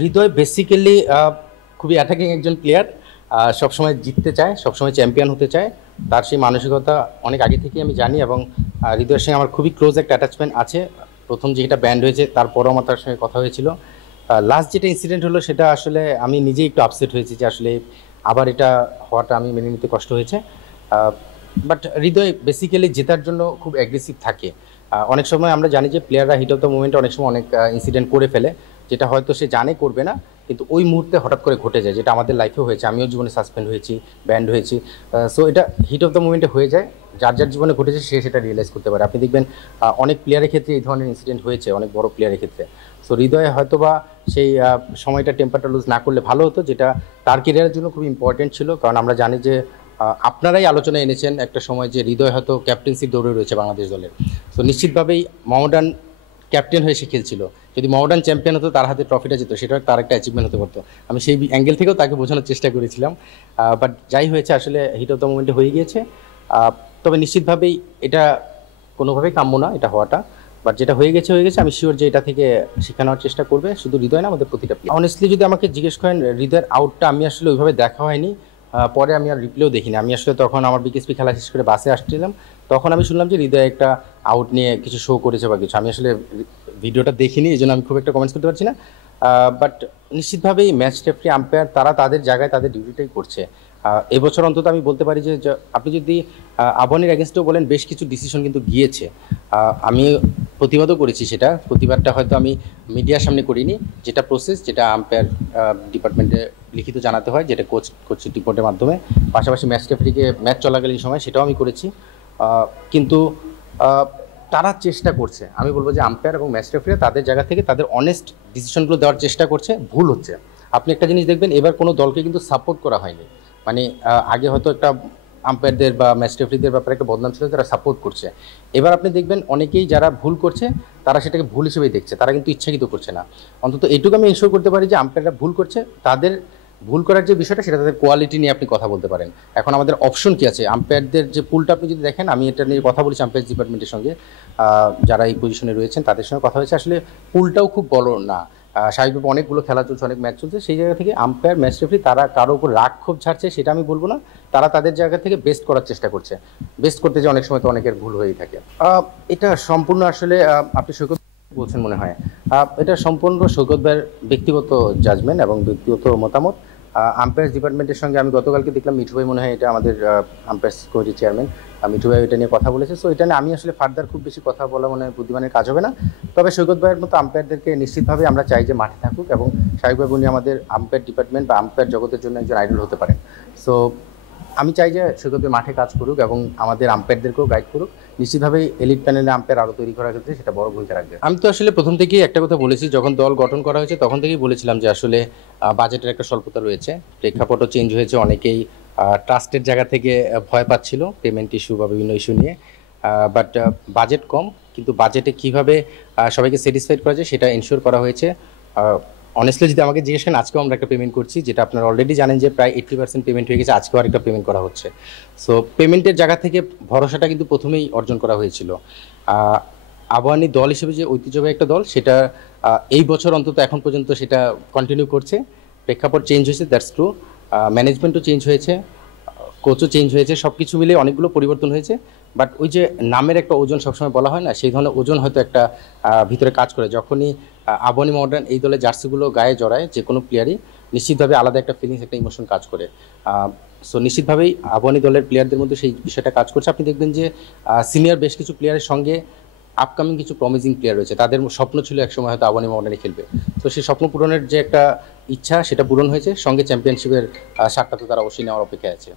হৃদয় basically খুবই attacking একজন player. সবসময় জিততে চায়, সবসময় চ্যাম্পিয়ন হতে চায়। তার সেই মানসিকতা অনেক আগে থেকেই আমি জানি, এবং হৃদয়ের সঙ্গে আমার খুবই ক্লোজ একটা অ্যাটাচমেন্ট আছে। প্রথম যেটা ব্যান্ড হয়েছে তারপরও আমার তার সঙ্গে কথা হয়েছিল। লাস্ট যেটা ইনসিডেন্ট হলো সেটা আসলে আমি নিজেই একটু আপসেট হয়েছি যে আসলে আবার এটা হওয়াটা আমি মেনে নিতে কষ্ট হয়েছে। বাট হৃদয় বেসিক্যালি জেতার জন্য খুব অ্যাগ্রেসিভ থাকে। অনেক সময় আমরা জানি যে প্লেয়াররা হিট অফ দ্য মুভমেন্টে অনেক সময় অনেক ইনসিডেন্ট করে ফেলে, যেটা হয়তো সে জানে করবে না, কিন্তু ওই মুহূর্তে হঠাৎ করে ঘটে যায়, যেটা আমাদের লাইফেও হয়েছে। আমিও জীবনে সাসপেন্ড হয়েছি, ব্যান্ড হয়েছি। সো এটা হিট অফ দ্য মুভমেন্টে হয়ে যায়, যার যার জীবনে ঘটেছে সে সেটা রিয়েলাইজ করতে পারে। আপনি দেখবেন অনেক প্লেয়ারের ক্ষেত্রে এই ধরনের ইনসিডেন্ট হয়েছে, অনেক বড় প্লেয়ারের ক্ষেত্রে। সো হৃদয়ে হয়তোবা সেই সময়টা টেম্পারটা লুজ না করলে ভালো হতো, যেটা তার কেরিয়ারের জন্য খুব ইম্পর্টেন্ট ছিল। কারণ আমরা জানি যে আপনারাই আলোচনায় এনেছেন একটা সময় যে হৃদয় হয়তো ক্যাপ্টেন্সির দৌড়ে রয়েছে বাংলাদেশ দলের। তো নিশ্চিতভাবেই মোহামেডান ক্যাপ্টেন হয়ে সে খেলছিল। যদি মোহামেডান চ্যাম্পিয়ন হতো, তার হাতে ট্রফিটা যেত, সেটা তার একটা অ্যাচিভমেন্ট হতে পারতো। আমি সেই অ্যাঙ্গেল থেকেও তাকে বোঝানোর চেষ্টা করেছিলাম। বাট যাই হয়েছে, আসলে হিট অফ দ্য মোমেন্টে হয়ে গিয়েছে। তবে নিশ্চিতভাবেই এটা কোনোভাবেই কাম্য না এটা হওয়াটা। বাট যেটা হয়ে গেছে হয়ে গেছে। আমি শিওর যে এটা থেকে শিক্ষা নেওয়ার চেষ্টা করবে শুধু হৃদয় না, আমাদের প্রতিটা প্লেয়ার। অনেস্টলি যদি আমাকে জিজ্ঞেস করেন, হৃদয়ের আউটটা আমি আসলে ওইভাবে দেখা হয়নি। পরে আমি আর রিপ্লেও দেখিনি। আমি আসলে তখন আমার বিকেএসপি খেলা শেষ করে বাসে আসছিলাম, তখন আমি শুনলাম যে হৃদয় একটা আউট নিয়ে কিছু শো করেছে বা কিছু। আমি আসলে ভিডিওটা দেখিনি, এই জন্য আমি খুব একটা কমেন্টস করতে পারছি না। বাট নিশ্চিতভাবেই ম্যাচ রেফারি আম্পায়ার তারা তাদের জায়গায় তাদের ডিউটিটাই করছে। এবছর অন্তত আমি বলতে পারি যে আপনি যদি আবাহনীর এগেনস্টেও বলেন, বেশ কিছু ডিসিশন কিন্তু গিয়েছে। আমি প্রতিবাদও করেছি, সেটা প্রতিবাদটা হয়তো আমি মিডিয়ার সামনে করিনি। যেটা প্রসেস, যেটা আম্পায়ার ডিপার্টমেন্টে লিখিত জানাতে হয়, যেটা কোচ রিপোর্টের মাধ্যমে, পাশাপাশি ম্যাচ রেফারিকে ম্যাচ চলাকালীন সময় সেটাও আমি করেছি। কিন্তু তারা চেষ্টা করছে, আমি বলবো যে আম্পায়ার এবং ম্যাচ রেফারি তাদের জায়গা থেকে তাদের অনেস্ট ডিসিশনগুলো দেওয়ার চেষ্টা করছে। ভুল হচ্ছে। আপনি একটা জিনিস দেখবেন, এবার কোনো দলকে কিন্তু সাপোর্ট করা হয়নি। মানে আগে হয়তো একটা আম্পায়ারদের বা ম্যাচ রেফারিদের ব্যাপারে একটা বদনাম ছিল, তারা সাপোর্ট করছে। এবার আপনি দেখবেন অনেকেই যারা ভুল করছে, তারা সেটাকে ভুল হিসেবেই দেখছে, তারা কিন্তু ইচ্ছাকৃত করছে না। অন্তত এটুকু আমি এনশিওর করতে পারি যে আম্পায়াররা ভুল করছে, তাদের ভুল করার যে বিষয়টা সেটা তাদের কোয়ালিটি নিয়ে আপনি কথা বলতে পারেন। এখন আমাদের অপশন কি আছে, আম্পায়ারদের যে পুলটা আপনি যদি দেখেন, আমি এটা নিয়ে কথা বলেছি আম্পায়ার ডিপার্টমেন্টের সঙ্গে, যারা এই পজিশনে রয়েছেন তাদের সঙ্গে কথা হয়েছে। আসলে পুলটাও খুব বড় না। স্বাভাবিকভাবে অনেকগুলো খেলা চলছে, অনেক ম্যাচ চলছে, সেই জায়গা থেকে আম্পায়ার ম্যাচ রেফারি তারা কারো উপর রাগ ক্ষোভ ঝাড়ছে সেটা আমি বলবো না। তারা তাদের জায়গা থেকে বেস্ট করার চেষ্টা করছে। বেস্ট করতে যে অনেক সময় তো অনেকের ভুল হয়েই থাকে। এটা সম্পূর্ণ আসলে আপনি সৈকত বলছেন মনে হয়। এটা সম্পূর্ণ সৈকত ভাইয়ের ব্যক্তিগত জাজমেন্ট এবং ব্যক্তিগত মতামত। আম্পায়ার্স ডিপার্টমেন্টের সঙ্গে আমি গতকালকে দেখলাম মিঠু ভাই, মনে হয় এটা আমাদের আম্পায়ার্স কমিটির চেয়ারম্যান, মিঠু ভাই এটা নিয়ে কথা বলেছে। সো এটা নিয়ে আমি আসলে ফার্দার খুব বেশি কথা বলা মনে হয় বুদ্ধিমানের কাজ হবে না। তবে সৈকত ভাইয়ের মতো আম্পায়ারদেরকে নিশ্চিতভাবে আমরা চাই যে মাঠে থাকুক, এবং স্বাভাবিকভাবে উনি আমাদের আম্পায়ার ডিপার্টমেন্ট বা আম্পায়ার জগতের জন্য একজন আইডল হতে পারেন। সো আমি চাই যে সৈকত ভাই মাঠে কাজ করুক এবং আমাদের আম্পায়ারদেরকেও গাইড করুক। নিশ্চিতভাবেই এলিট প্যানেলে আম্পায়ার আরও তৈরি করার ক্ষেত্রে সেটা বড় ভূমিকা রাখবে। আমি তো আসলে প্রথম থেকেই একটা কথা বলেছি, যখন দল গঠন করা হয়েছে তখন থেকেই বলেছিলাম যে আসলে বাজেটের একটা স্বল্পতা রয়েছে, প্রেক্ষাপটও চেঞ্জ হয়েছে, অনেকেই ট্রাস্টের জায়গা থেকে ভয় পাচ্ছিল পেমেন্ট ইস্যু বা বিভিন্ন ইস্যু নিয়ে। বাট বাজেট কম, কিন্তু বাজেটে কীভাবে সবাইকে স্যাটিসফাইড করা যায় সেটা এনশিওর করা হয়েছে। অনেস্টলি যদি আমাকে জিজ্ঞেস করেন, আজকেও আমরা একটা পেমেন্ট করছি, যেটা আপনারা অলরেডি জানেন যে প্রায় 80% পেমেন্ট হয়ে গেছে, আজকেও আরেকটা পেমেন্ট করা হচ্ছে। সো পেমেন্টের জায়গা থেকে ভরসাটা কিন্তু প্রথমেই অর্জন করা হয়েছিল। আবাহনী দল হিসেবে যে ঐতিহ্যবাহী একটা দল, সেটা এই বছর অন্তত এখন পর্যন্ত সেটা কন্টিনিউ করছে। প্রেক্ষাপট চেঞ্জ হয়েছে, দ্যাটস ট্রু। ম্যানেজমেন্টও চেঞ্জ হয়েছে, কোচও চেঞ্জ হয়েছে, সব কিছু মিলে অনেকগুলো পরিবর্তন হয়েছে। বাট ওই যে নামের একটা ওজন সবসময় বলা হয় না, সেই ধরনের ওজন হয়তো একটা ভিতরে কাজ করে। যখনই আবাহনী মডার্ন এই দলের জার্সিগুলো গায়ে জড়ায়, যে কোনো প্লেয়ারই নিশ্চিতভাবে আলাদা একটা ফিলিংস, একটা ইমোশন কাজ করে। সো নিশ্চিতভাবেই আবাহনী দলের প্লেয়ারদের মধ্যে সেই বিষয়টা কাজ করছে। আপনি দেখবেন যে সিনিয়র বেশ কিছু প্লেয়ারের সঙ্গে আপকামিং কিছু প্রমিজিং প্লেয়ার রয়েছে, তাদের স্বপ্ন ছিল একসময় হয়তো আবাহনী মডার্নে খেলবে। তো সেই স্বপ্ন পূরণের যে একটা ইচ্ছা, সেটা পূরণ হয়েছে। সঙ্গে চ্যাম্পিয়নশিপের স্বাদটা তো তারা অবশ্যই নেওয়ার অপেক্ষায় আছে।